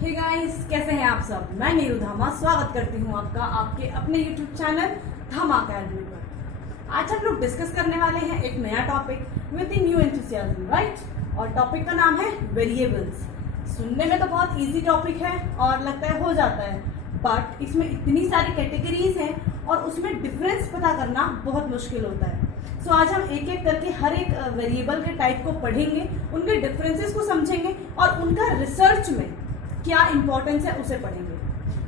Hey guys, कैसे हैं आप सब। मैं नीरू धामा स्वागत करती हूं आपका आपके अपने YouTube चैनल धामा अकेडमी पर। आज हम लोग डिस्कस करने वाले हैं एक नया topic with new enthusiasm, right. और टॉपिक का नाम है वेरिएबल्स। सुनने में तो बहुत इजी टॉपिक है और लगता है हो जाता है, बट इसमें इतनी सारी कैटेगरीज हैं और उसमें डिफरेंस पता करना बहुत मुश्किल होता है। सो आज हम एक एक करके हर एक वेरिएबल के टाइप को पढ़ेंगे, उनके डिफरेंसेस को समझेंगे और उनका रिसर्च में क्या इंपॉर्टेंस है उसे पढ़ेंगे।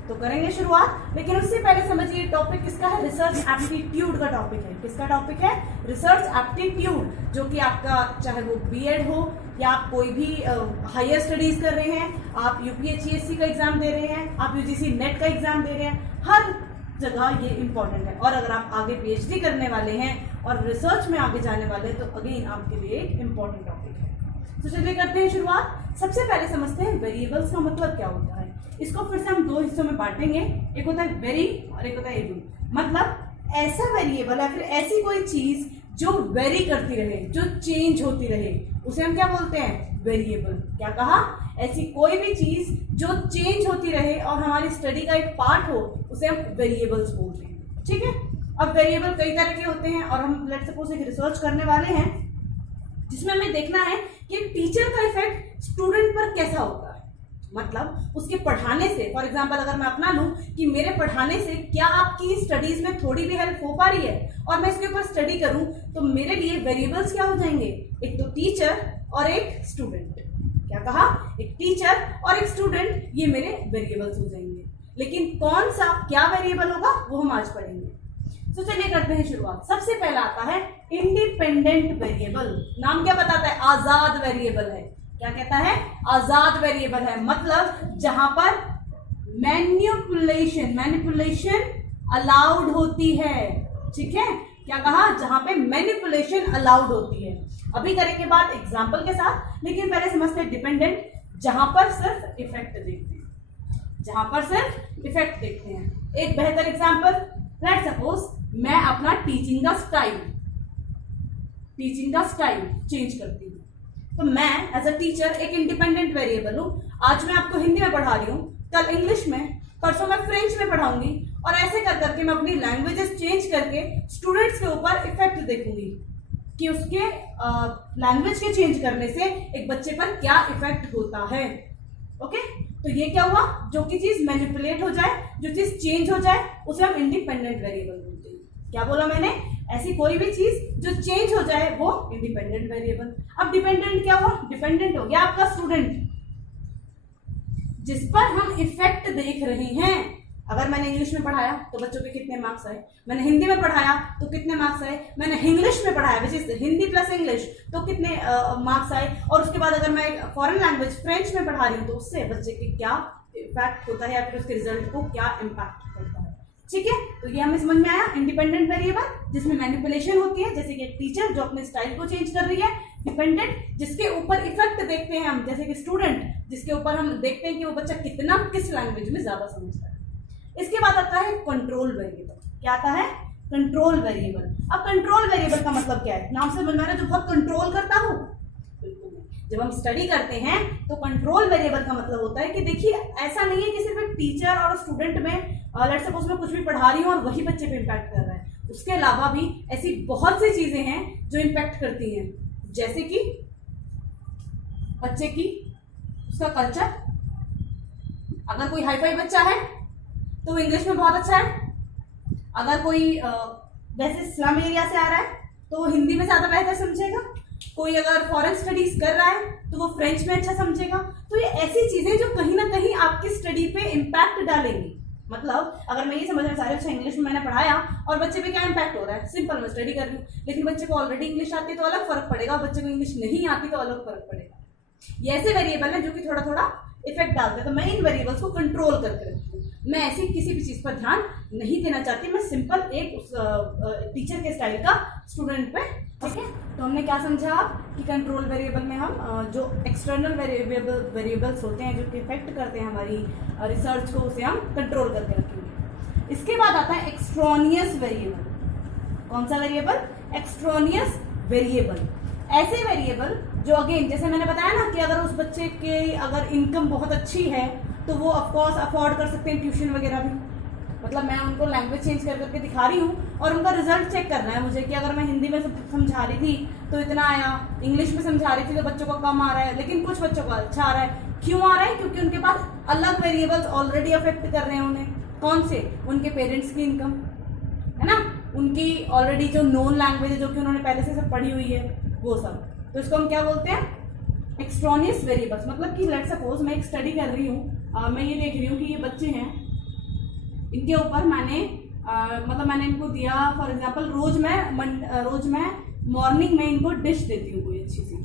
तो करेंगे शुरुआत, लेकिन उससे पहले समझिए टॉपिक किसका है। रिसर्च एप्टीट्यूड का टॉपिक है। किसका टॉपिक है? रिसर्च एप्टीट्यूड, जो कि आपका चाहे वो बीएड हो या आप कोई भी हायर स्टडीज कर रहे हैं, आप यूपीएससी का एग्जाम दे रहे हैं, आप यूजीसी नेट का एग्जाम दे रहे हैं, हर जगह ये इंपॉर्टेंट है। और अगर आप आगे पीएचडी करने वाले हैं और रिसर्च में आगे जाने वाले हैं तो अगेन आपके लिए एक इंपॉर्टेंट टॉपिक है। तो चलिए करते हैं शुरुआत। सबसे पहले समझते हैं वेरिएबल्स का मतलब क्या होता है। इसको फिर से हम दो हिस्सों में बांटेंगे, एक होता है वेरी और एक होता है एबल। मतलब ऐसा वेरिएबल है फिर ऐसी कोई चीज जो वेरी करती रहे, जो चेंज होती रहे, उसे हम क्या बोलते हैं? वेरिएबल। क्या कहा? ऐसी कोई भी चीज जो चेंज होती रहे और हमारी स्टडी का एक पार्ट हो, उसे हम वेरिएबल्स बोलते हैं। ठीक है। अब वेरिएबल कई तरह के होते हैं और हम लेट्स सपोज एक रिसर्च करने वाले हैं जिसमें हमें देखना है कि टीचर का इफेक्ट स्टूडेंट पर कैसा होता है। मतलब उसके पढ़ाने से, फॉर एग्जांपल अगर मैं अपना लूं कि मेरे पढ़ाने से क्या आपकी स्टडीज में थोड़ी भी हेल्प हो पा रही है और मैं इसके ऊपर स्टडी करूं, तो मेरे लिए वेरिएबल्स क्या हो जाएंगे? एक तो टीचर और एक स्टूडेंट। क्या कहा? एक टीचर और एक स्टूडेंट, ये मेरे वेरिएबल्स हो जाएंगे। लेकिन कौन सा क्या वेरिएबल होगा वो हम आज पढ़ेंगे। तो चलिए करते हैं शुरुआत। सबसे पहला आता है इंडिपेंडेंट वेरिएबल। नाम क्या बताता है? आजाद वेरिएबल है। क्या कहता है? आजाद वेरिएबल है। मतलब जहां पर मैनिपुलेशन अलाउड होती है। ठीक है। क्या कहा? जहां पे मैनिपुलेशन अलाउड होती है। अभी करेंगे बात एग्जाम्पल के साथ, लेकिन पहले समझते हैं डिपेंडेंट, जहां पर सिर्फ इफेक्ट देखते हैं। जहां पर सिर्फ इफेक्ट देखते हैं। एक बेहतर एग्जाम्पल, लेट्स सपोज मैं अपना टीचिंग का स्टाइल चेंज करती हूँ, तो मैं एज अ टीचर एक इंडिपेंडेंट वेरिएबल हूँ। आज मैं आपको हिंदी में पढ़ा रही हूँ, कल इंग्लिश में, परसों मैं फ्रेंच में पढ़ाऊंगी और ऐसे कर करके मैं अपनी लैंग्वेजेस चेंज करके स्टूडेंट्स के ऊपर इफेक्ट देखूंगी कि उसके लैंग्वेज के चेंज करने से एक बच्चे पर क्या इफेक्ट होता है। ओके। तो ये क्या हुआ? जो कि चीज मैनिपुलेट हो जाए, जो चीज चेंज हो जाए, उसे हम इंडिपेंडेंट वेरिएबल बोलते हैं। क्या बोला मैंने? ऐसी कोई भी चीज जो चेंज हो जाए वो इंडिपेंडेंट वेरिएबल। अब डिपेंडेंट क्या हुआ? डिपेंडेंट हो गया आपका स्टूडेंट जिस पर हम इफेक्ट देख रहे हैं। अगर मैंने इंग्लिश में पढ़ाया तो बच्चों के कितने मार्क्स आए, मैंने हिंदी में पढ़ाया तो कितने मार्क्स आए, मैंने इंग्लिश में पढ़ाया which is Hindi plus English तो कितने मार्क्स आए, और उसके बाद अगर मैं एक फॉरेन लैंग्वेज फ्रेंच में पढ़ा रही हूँ तो उससे बच्चे के क्या इफेक्ट होता है या फिर उसके रिजल्ट को क्या इम्पैक्ट करता है। ठीक है। तो ये हमें समझ में आया। इंडिपेंडेंट वेरिएबल जिसमें मैनिपुलेशन होती है, जैसे कि एक टीचर जो अपने स्टाइल को चेंज कर रही है। डिपेंडेंट जिसके ऊपर इफेक्ट देखते हैं हम, जैसे कि स्टूडेंट जिसके ऊपर हम देखते हैं कि वो बच्चा कितना किस लैंग्वेज में ज्यादा समझता है। इसके बाद आता है कंट्रोल वेरिएबल। क्या आता है? Control variable. अब कंट्रोल वेरिएबल का मतलब क्या है? नाम से समझ में आ रहा है, जो बहुत कंट्रोल करता हूं? बिल्कुल नहीं। जब हम स्टडी करते हैं तो कंट्रोल वेरिएबल का मतलब होता है कि देखिए ऐसा नहीं है कि सिर्फ एक टीचर और स्टूडेंट में लेट्स सपोज मैं कुछ भी पढ़ा रही हूँ और वही बच्चे पे इम्पैक्ट कर रहा है। उसके अलावा भी ऐसी बहुत सी चीजें हैं जो इम्पैक्ट करती हैं, जैसे कि बच्चे की उसका कल्चर। अगर कोई हाईफाई बच्चा है तो वो इंग्लिश में बहुत अच्छा है। अगर कोई वैसे स्लम एरिया से आ रहा है तो वो हिंदी में ज्यादा बेहतर समझेगा। कोई अगर फॉरेन स्टडीज कर रहा है तो वो फ्रेंच में अच्छा समझेगा। तो ये ऐसी चीजें जो कहीं ना कहीं आपकी स्टडी पे इम्पैक्ट डालेंगी। मतलब अगर मैं ये समझना चाह रही हूँ अच्छा इंग्लिश में मैंने पढ़ाया और बच्चे पे क्या इम्पैक्ट हो रहा है, सिंपल मैं स्टडी कर रही हूँ, लेकिन बच्चे को ऑलरेडी इंग्लिश आती है तो अलग फर्क पड़ेगा, बच्चे को इंग्लिश नहीं आती तो अलग फर्क पड़ेगा। ये ऐसे वेरिएबल है जो कि थोड़ा थोड़ा इफेक्ट डालते हैं। तो मैं इन वेरिएबल्स को कंट्रोल करके रखती हूँ। मैं ऐसी किसी भी चीज पर ध्यान नहीं देना चाहती, मैं सिंपल एक टीचर के स्टाइल का स्टूडेंट पे। ठीक है। तो हमने क्या समझा आप कि कंट्रोल वेरिएबल में हम जो एक्सटर्नल वेरिएबल्स होते हैं जो कि इफेक्ट करते हैं हमारी रिसर्च को, उसे हम कंट्रोल करके रखेंगे। इसके बाद आता है एक्सट्रोनियस वेरिएबल। कौन सा वेरिएबल? एक्सट्रोनियस वेरिएबल। ऐसे वेरिएबल जो अगेन जैसे मैंने बताया ना कि अगर उस बच्चे के अगर इनकम बहुत अच्छी है तो वो ऑफकोर्स अफोर्ड कर सकते हैं ट्यूशन वगैरह भी। मतलब मैं उनको लैंग्वेज चेंज कर करके दिखा रही हूँ और उनका रिजल्ट चेक करना है मुझे कि अगर मैं हिंदी में समझा रही थी तो इतना आया, इंग्लिश में समझा रही थी तो बच्चों को कम आ रहा है, लेकिन कुछ बच्चों को अच्छा आ रहा है। क्यों आ रहा है? क्योंकि उनके पास अलग वेरिएबल्स ऑलरेडी अफेक्ट कर रहे हैं उन्हें। कौन से? उनके पेरेंट्स की इनकम, है ना, उनकी ऑलरेडी जो नोन लैंग्वेज है जो कि उन्होंने पहले से सब पढ़ी हुई है, वो सब। तो इसको हम क्या बोलते हैं? एक्सट्रानियस वेरिएबल्स। मतलब कि लेट्स सपोज मैं एक स्टडी कर रही हूँ, मैं ये देख रही हूँ कि ये बच्चे हैं, इनके ऊपर मैंने इनको दिया फॉर एग्जांपल रोज मैं मॉर्निंग में इनको डिश देती हूँ कोई अच्छी सी,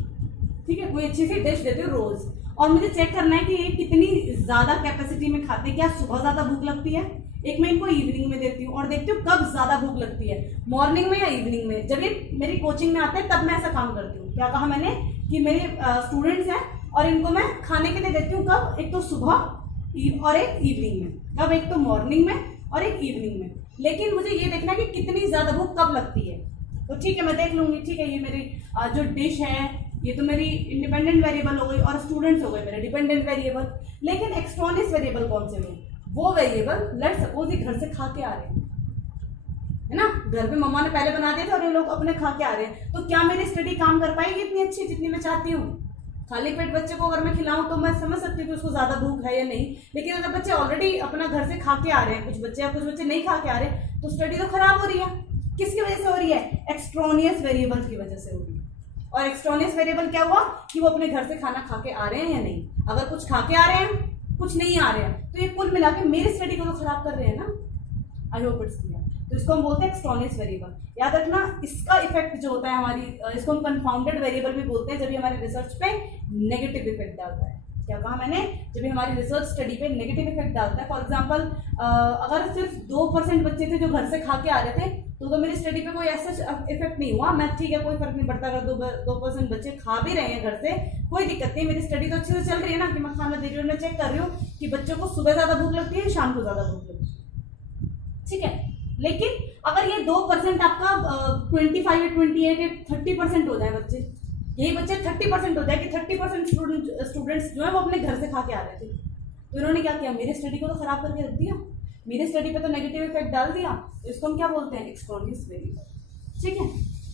ठीक है, कोई अच्छी सी डिश देती हूँ रोज, और मुझे चेक करना है कि ये कितनी ज्यादा कैपेसिटी में खाते हैं। क्या सुबह ज्यादा भूख लगती है? एक मैं इनको इवनिंग में देती हूँ और देखती हूँ कब ज्यादा भूख लगती है, मॉर्निंग में या इवनिंग में। जब ये मेरी कोचिंग में आते हैं तब मैं ऐसा काम करती हूँ। क्या कहा मैंने? कि मेरे स्टूडेंट्स हैं और इनको मैं खाने के लिए देती हूँ कब? एक तो सुबह और एक इवनिंग में। कब? एक तो मॉर्निंग में और एक इवनिंग में। लेकिन मुझे ये देखना है कि कितनी ज्यादा भूख कब लगती है। तो ठीक है, मैं देख लूंगी, ठीक है, ये मेरी जो डिश है ये तो मेरी इंडिपेंडेंट वेरिएबल हो गई और स्टूडेंट्स हो गए मेरे डिपेंडेंट वेरिएबल। लेकिन एक्सट्रानियस वेरिएबल कौन से हुए? वो वेरिएबल लेट्स सपोज ये घर से खा के आ रहे हैं, है ना, घर पे मम्मा ने पहले बना दिया था और ये लोग अपने खा के आ रहे हैं। तो क्या मेरी स्टडी काम कर पाएगी इतनी अच्छी जितनी मैं चाहती हूँ? खाली पेट बच्चे को अगर मैं खिलाऊं तो मैं समझ सकती हूँ कि उसको ज्यादा भूख है या नहीं, लेकिन अगर बच्चे ऑलरेडी अपना घर से खा के आ रहे हैं, कुछ बच्चे या कुछ बच्चे नहीं खा के आ रहे, तो स्टडी तो खराब हो रही है। किसकी वजह से हो रही है? एक्सट्रानियस वेरिएबल की वजह से हो रही है। और एक्सट्रानियस वेरिएबल क्या हुआ? कि वो अपने घर से खाना खा के आ रहे हैं या नहीं। अगर कुछ खा के आ रहे हैं, कुछ नहीं आ रहे हैं, तो ये कुल मिला के मेरी स्टडी को तो खराब कर रहे हैं ना। आई होप इट्स क्लियर। तो इसको हम बोलते हैं एक्सट्रानियस वेरिएबल। याद रखना, इसका इफेक्ट जो होता है हमारी, इसको हम कंफाउंडेड वेरिएबल भी बोलते हैं जब ये हमारे रिसर्च पे नेगेटिव इफेक्ट डालता है। क्या कहा मैंने? जब भी हमारी रिसर्च स्टडी पे नेगेटिव इफेक्ट डालता है। फॉर एग्जांपल अगर सिर्फ 2% बच्चे थे जो घर से खा के आ रहे थे तो मेरी स्टडी पे कोई ऐसा इफेक्ट नहीं हुआ। मैं ठीक है, कोई फर्क नहीं पड़ता अगर 2% बच्चे खा भी रहे हैं घर से, कोई दिक्कत नहीं, मेरी स्टडी तो अच्छे से चल रही है ना, कि मैं खाना दे रही हूँ, मैं चेक कर रही हूँ कि बच्चों को सुबह ज्यादा भूख लगती है, शाम को ज्यादा भूख लगती है, ठीक है। लेकिन अगर ये 2% आपका 25 या 28 या 30% हो जाए बच्चे, यही बच्चे 30% हो जाए कि 30% स्टूडेंट्स जो है वो अपने घर से खा के आ रहे थे, तो इन्होंने क्या किया? मेरी स्टडी को तो खराब करके रख दिया, मेरी स्टडी पे तो नेगेटिव इफेक्ट डाल दिया। तो इसको हम क्या बोलते हैं? एक्सट्रानियस वेरिएबल, ठीक है।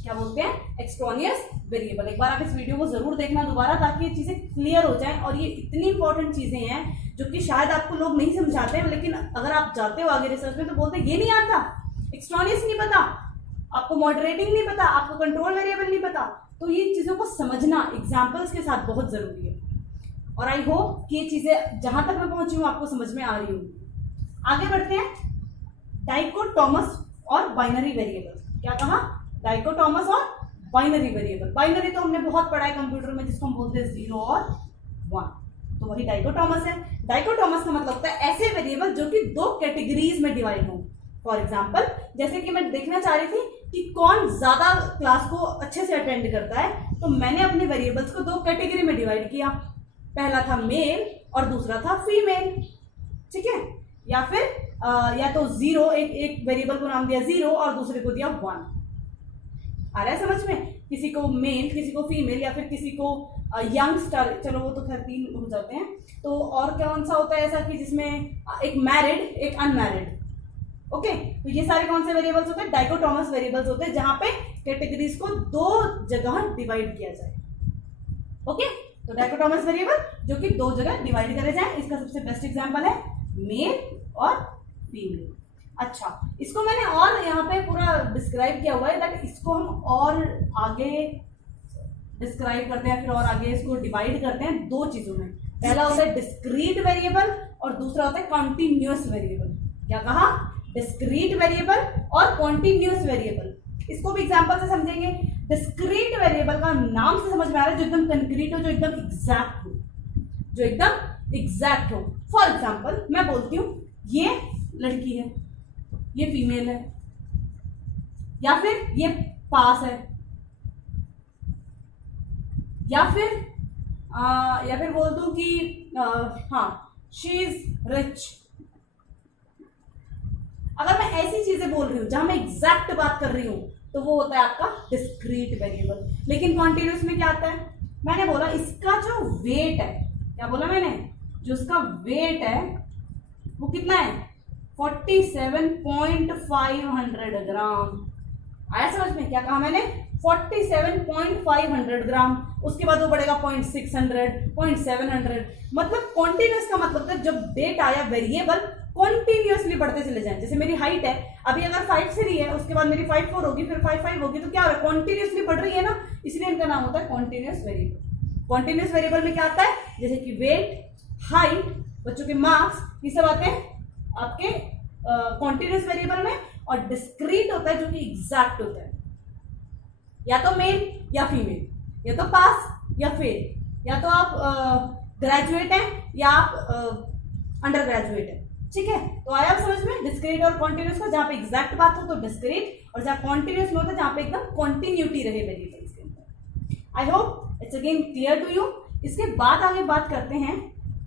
क्या बोलते हैं? एक्सट्रानियस वेरिएबल। एक बार आप इस वीडियो को जरूर देखना दोबारा, ताकि ये चीजें क्लियर हो जाएं। और ये इतनी इंपॉर्टेंट चीजें हैं जो कि शायद आपको लोग नहीं समझाते हैं, लेकिन अगर आप जाते हो आगे रिसर्च में तो बोलते हैं ये नहीं आता, एक्सट्रानियस नहीं पता, आपको मॉडरेटिंग नहीं पता, आपको कंट्रोल वेरिएबल नहीं पता। तो ये चीजों को समझना एग्जाम्पल्स के साथ बहुत जरूरी है। और आई होप कि ये चीजें जहां तक मैं पहुंची हूँ आपको समझ में आ रही हूँ। आगे बढ़ते हैं, डाइकोटोमस और बाइनरी वेरिएबल। क्या कहा? डाइकोटोमस और बाइनरी वेरिएबल। बाइनरी तो हमने बहुत पढ़ा है कंप्यूटर में, जिसको हम बोलते हैं 0 और 1, तो वही डाइकोटोमस है। डाइकोटोमस का मतलब होता है ऐसे वेरिएबल जो कि 2 कैटेगरीज में डिवाइड हो। फॉर एग्जाम्पल, जैसे कि मैं देखना चाह रही थी कि कौन ज्यादा क्लास को अच्छे से अटेंड करता है, तो मैंने अपने वेरिएबल्स को 2 कैटेगरी में डिवाइड किया। पहला था मेल और दूसरा था फीमेल, ठीक है। या फिर या तो 0, एक वेरिएबल को नाम दिया 0 और दूसरे को दिया 1। आ रहा है समझ में? किसी को मेल, किसी को फीमेल, या फिर किसी को यंगस्टर, चलो वो तो खैर 3 हो जाते हैं। तो और कौन सा होता है ऐसा कि जिसमें एक मैरिड एक अनमैरिड, ओके। तो ये सारे कौन से वेरिएबल्स होते हैं? डाइकोटोमस वेरिएबल्स होते हैं, जहां पे कैटेगरीज को 2 जगह डिवाइड किया जाए, ओके। तो डाइकोटोमस वेरिएबल जो कि 2 जगह डिवाइड करे जाए, इसका सबसे बेस्ट एग्जांपल है मेल और फीमेल। अच्छा, इसको मैंने और यहाँ पे पूरा डिस्क्राइब किया हुआ है, दैट इसको हम और आगे डिस्क्राइब करते हैं, फिर और आगे इसको डिवाइड करते हैं 2 चीजों में। पहला होता है डिस्क्रीट वेरिएबल और दूसरा होता है कॉन्टिन्यूअस वेरिएबल। क्या कहा? डिस्क्रीट वेरिएबल और कॉन्टिन्यूअस वेरिएबल। इसको भी एग्जांपल से समझेंगे। डिस्क्रीट वेरिएबल का नाम से समझ में आ रहा है जो एकदम कंक्रीट हो, जो एकदम एग्जैक्ट हो, जो एकदम एग्जैक्ट हो। फॉर एग्जाम्पल मैं बोलती हूँ ये लड़की है, ये फीमेल है, या फिर ये पास है, या फिर बोल दूं कि हाँ शी इज रिच। अगर मैं ऐसी चीजें बोल रही हूं जहां मैं एग्जैक्ट बात कर रही हूं तो वो होता है आपका डिस्क्रीट वेरिएबल। लेकिन कॉन्टिन्यूअस में क्या आता है? मैंने बोला इसका जो वेट है, क्या बोला मैंने? जो उसका वेट है वो कितना है 47.500 ग्राम। आया समझ में? क्या कहा मैंने? 47.500 ग्राम। उसके बाद वो बढ़ेगा 0.600, 0.700। मतलब कॉन्टिन्यूस का मतलब है जब डेट आया वेरिएबल कॉन्टिन्यूसली बढ़ते चले जाएं। जैसे मेरी हाइट है, अभी अगर 5'3" है, उसके बाद मेरी 5'4" होगी, फिर 5'5" होगी, तो क्या हो रहा है? कॉन्टिन्यूसली बढ़ रही है ना, इसलिए इनका नाम होता है कॉन्टिन्यूस वेरिएबल। कॉन्टिन्यूस वेरिएबल में क्या आता है? जैसे कि वेट, हाइट, बच्चों के मार्क्स, ये सब आते हैं आपके कॉन्टिन्यूस वेरिएबल में। और डिस्क्रीट होता है जो कि एग्जैक्ट होता है, या तो मेल या फीमेल, या तो पास या फेल, या तो आप ग्रेजुएट हैं या आप अंडर ग्रेजुएट हैं। ठीक है, तो आया समझ में? डिस्क्रीट और कॉन्टिन्यूस का, जहां पे एग्जैक्ट बात हो तो डिस्क्रीट, और जहां कॉन्टिन्यूस में होता है जहां पे एकदम कॉन्टिन्यूटी रहे वेरिएबल्स के अंदर। I hope it's again clear to you. इसके बाद आगे बात करते हैं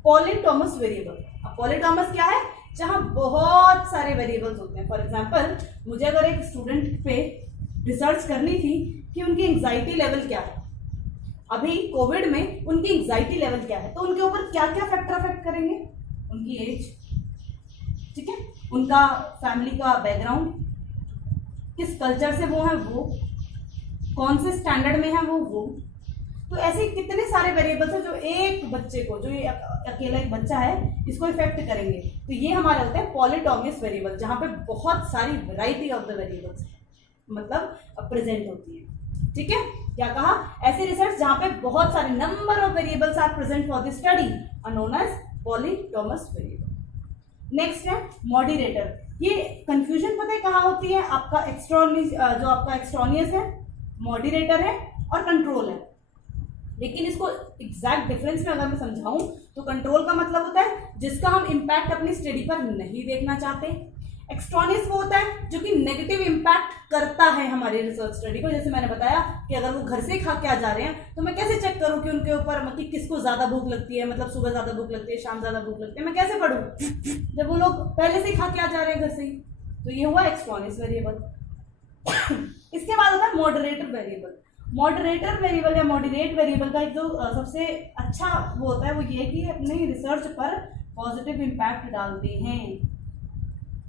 पॉलीटॉमस वेरिएबल। अब पॉलीटॉमस क्या है? जहां बहुत सारे वेरिएबल्स होते हैं। फॉर एग्जाम्पल, मुझे अगर एक स्टूडेंट पे रिसर्च करनी थी कि उनकी एंग्जाइटी लेवल क्या है, अभी कोविड में उनकी एंग्जाइटी लेवल क्या है, तो उनके ऊपर क्या क्या फैक्टर अफेक्ट करेंगे? उनकी एज, ठीक है, उनका फैमिली का बैकग्राउंड, किस कल्चर से वो है, वो कौन से स्टैंडर्ड में है वो। तो ऐसे कितने सारे वेरिएबल्स हैं जो एक बच्चे को, जो ये अकेला एक बच्चा है, इसको इफेक्ट करेंगे। तो ये हमारे होते हैं पॉलीटॉमस वेरिएबल, जहां पे बहुत सारी वैरायटी ऑफ द वेरिएबल्स मतलब प्रेजेंट होती है। ठीक है, क्या कहा? ऐसे रिसर्च जहां पे बहुत सारे number of variables are present for the study are known as polytomous variable. Next है मॉडरेटर। ये कंफ्यूजन पता है कहाँ होती है? आपका जो आपका एक्सट्रॉनियस है, मॉडरेटर है और कंट्रोल है। लेकिन इसको एग्जैक्ट डिफरेंस में अगर मैं समझाऊं तो कंट्रोल का मतलब होता है जिसका हम इम्पैक्ट अपनी स्टडी पर नहीं देखना चाहते। एक्सट्रॉनियस वो होता है जो कि नेगेटिव इम्पैक्ट करता है हमारी रिसर्च स्टडी को। जैसे मैंने बताया कि अगर वो घर से खा के आ जा रहे हैं तो मैं कैसे चेक करूं कि उनके ऊपर मतलब किसको ज्यादा भूख लगती है, मतलब सुबह ज्यादा भूख लगती है, शाम ज्यादा भूख लगती है, मैं कैसे पढ़ूं जब वो लोग पहले से खा के आ जा रहे हैं घर से ही। तो ये हुआ एक्सट्रॉनियस वेरिएबल। इसके बाद होता है मॉडरेटर वेरिएबल। मॉडरेटर वेरिएबल या मॉडरेट वेरिएबल का एक जो सबसे अच्छा वो होता है वो ये कि अपने रिसर्च पर पॉजिटिव इम्पैक्ट डालते हैं।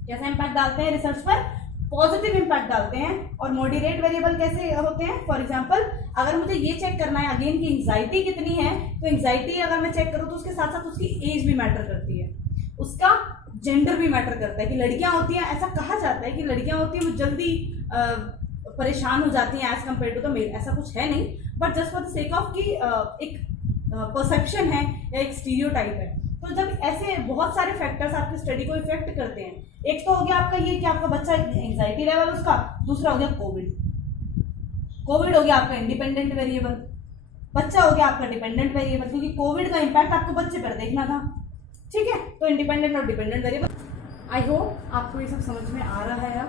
कैसा इम्पैक्ट डालते हैं? रिसर्च पर पॉजिटिव इम्पैक्ट डालते हैं। और मॉडरेट वेरिएबल कैसे होते हैं? फॉर एग्जांपल, अगर मुझे ये चेक करना है अगेन की एंग्जाइटी कितनी है, तो एंग्जाइटी अगर मैं चेक करूँ तो उसके साथ साथ उसकी एज भी मैटर करती है, उसका जेंडर भी मैटर करता है। कि लड़कियां होती हैं, ऐसा कहा जाता है कि लड़कियां होती हैं वो जल्दी परेशान हो जाती हैं as compare to the male. ऐसा कुछ है नहीं, but just for the sake of कि एक परसेप्शन है या एक स्टीरियोटाइप है। तो जब ऐसे बहुत सारे फैक्टर्स आपकी स्टडी को इफेक्ट करते हैं, एक तो हो गया आपका ये कि आपका बच्चा एंग्जाइटी लेवल उसका, दूसरा हो गया कोविड हो गया आपका इंडिपेंडेंट वेरिएबल, बच्चा हो गया आपका डिपेंडेंट वेरिएबल, क्योंकि कोविड का इम्पैक्ट आपको बच्चे पर देखना था। ठीक है, तो इंडिपेंडेंट और डिपेंडेंट वेरिएबल। आई होप आपको ये सब समझ में आ रहा है।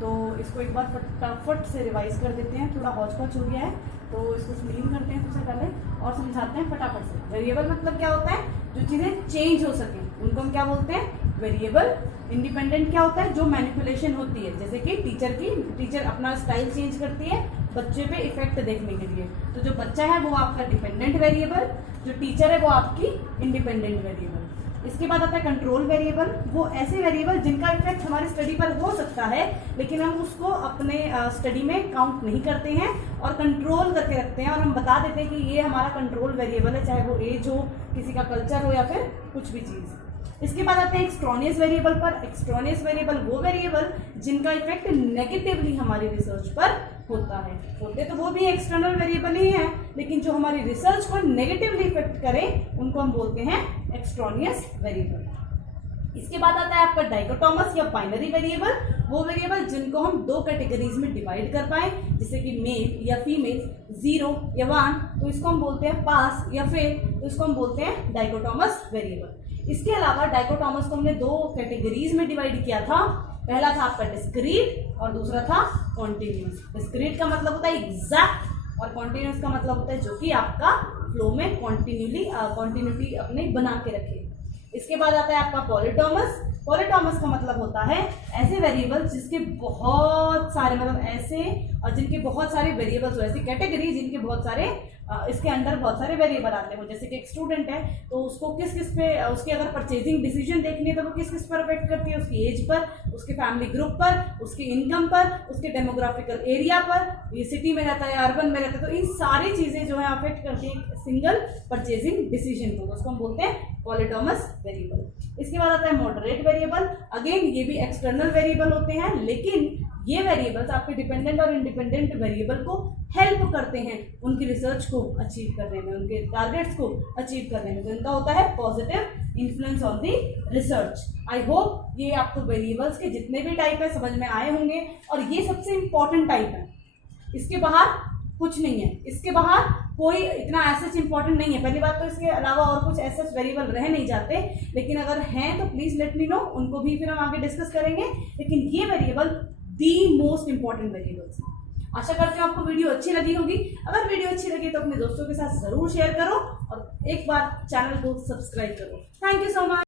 तो इसको एक बार फटाफट से रिवाइज कर देते हैं, थोड़ा हौच पौच हो गया है तो इसको क्लीन करते हैं सबसे पहले और समझाते हैं फटाफट से। वेरिएबल मतलब क्या होता है? जो चीज़ें चेंज हो सकें उनको हम क्या बोलते हैं? वेरिएबल। इंडिपेंडेंट क्या होता है? जो मैनिपुलेशन होती है, जैसे कि टीचर अपना स्टाइल चेंज करती है बच्चे पे इफेक्ट देखने के लिए, तो जो बच्चा है वो आपका डिपेंडेंट वेरिएबल, जो टीचर है वो आपकी इंडिपेंडेंट वेरिएबल। इसके बाद आता है कंट्रोल वेरिएबल। वो ऐसे वेरिएबल जिनका इफेक्ट हमारी स्टडी पर हो सकता है लेकिन हम उसको अपने स्टडी में काउंट नहीं करते हैं और कंट्रोल करके रखते हैं, और हम बता देते हैं कि ये हमारा कंट्रोल वेरिएबल है, चाहे वो एज हो, किसी का कल्चर हो या फिर कुछ भी चीज़। इसके बाद आते हैं एक्सट्रॉनियस वेरिएबल पर। एक्सट्रॉनियस वेरिएबल वो वेरिएबल जिनका इफेक्ट नेगेटिवली हमारी रिसर्च पर होता है। होते तो वो भी एक्सटर्नल वेरिएबल ही है, लेकिन जो हमारी रिसर्च को नेगेटिवली इफेक्ट करें उनको हम बोलते हैं एक्सट्रॉनियस वेरिएबल। इसके बाद आता है आपका डाइकोटोमस या बाइनरी वेरिएबल। वो वेरिएबल जिनको हम दो कैटेगरीज में डिवाइड कर पाए, जैसे कि मेल या फीमेल, 0 या 1, तो इसको हम बोलते हैं पास या फेल, तो इसको हम बोलते हैं डाइकोटोमस वेरिएबल। इसके अलावा डाइकोटोमस को हमने दो कैटेगरीज में डिवाइड किया था। पहला था आपका डिस्क्रीट और दूसरा था कॉन्टिन्यूस। डिस्क्रीट का मतलब होता है एग्जैक्ट और कॉन्टिन्यूस का मतलब होता है जो कि आपका फ्लो में कॉन्टिन्यूटी अपने बना के रखे। इसके बाद आता है आपका पॉलीटॉमस। पॉलीटॉमस का मतलब होता है ऐसे वेरिएबल्स जिसके बहुत सारे मतलब ऐसे और जिनके बहुत सारे वेरिएबल्स हो, ऐसी कैटेगरी जिनके बहुत सारे इसके अंदर बहुत सारे वेरिएबल आते हैं। जैसे कि एक स्टूडेंट है तो उसको किस किस पे उसकी अगर परचेजिंग डिसीजन देखनी है तो वो किस किस पर अफेक्ट करती है, उसकी एज पर, उसके फैमिली ग्रुप पर, उसकी इनकम पर, उसके डेमोग्राफिकल एरिया पर, ये सिटी में रहता है अर्बन में रहता है, तो इन सारी चीज़ें जो है अफेक्ट करती है सिंगल परचेजिंग डिसीजन को, उसको हम बोलते हैं पॉलीटॉमस वेरिएबल। इसके बाद आता है मॉडरेट वेरिएबल। अगेन ये भी एक्सटर्नल वेरिएबल होते हैं, लेकिन ये वेरिएबल्स आपके डिपेंडेंट और इंडिपेंडेंट वेरिएबल को हेल्प करते हैं उनकी रिसर्च को अचीव करने में, उनके टारगेट्स को अचीव करने में। तो इनका होता है positive influence on the research. I hope ये आपको वेरिएबल्स के जितने भी टाइप है समझ में आए होंगे, और ये सबसे इंपॉर्टेंट टाइप है, इसके बाहर कुछ नहीं है, इसके बाहर कोई इतना एसेस इंपॉर्टेंट नहीं है। पहली बात तो इसके अलावा और कुछ एसेस वेरिएबल रह नहीं जाते, लेकिन अगर हैं तो प्लीज लेट मी नो, उनको भी फिर हम आगे डिस्कस करेंगे। लेकिन ये variable the most important variables. आशा करती हूँ आपको वीडियो अच्छी लगी होगी। अगर वीडियो अच्छी लगी तो अपने दोस्तों के साथ जरूर शेयर करो और एक बार चैनल को सब्सक्राइब करो। Thank you so much.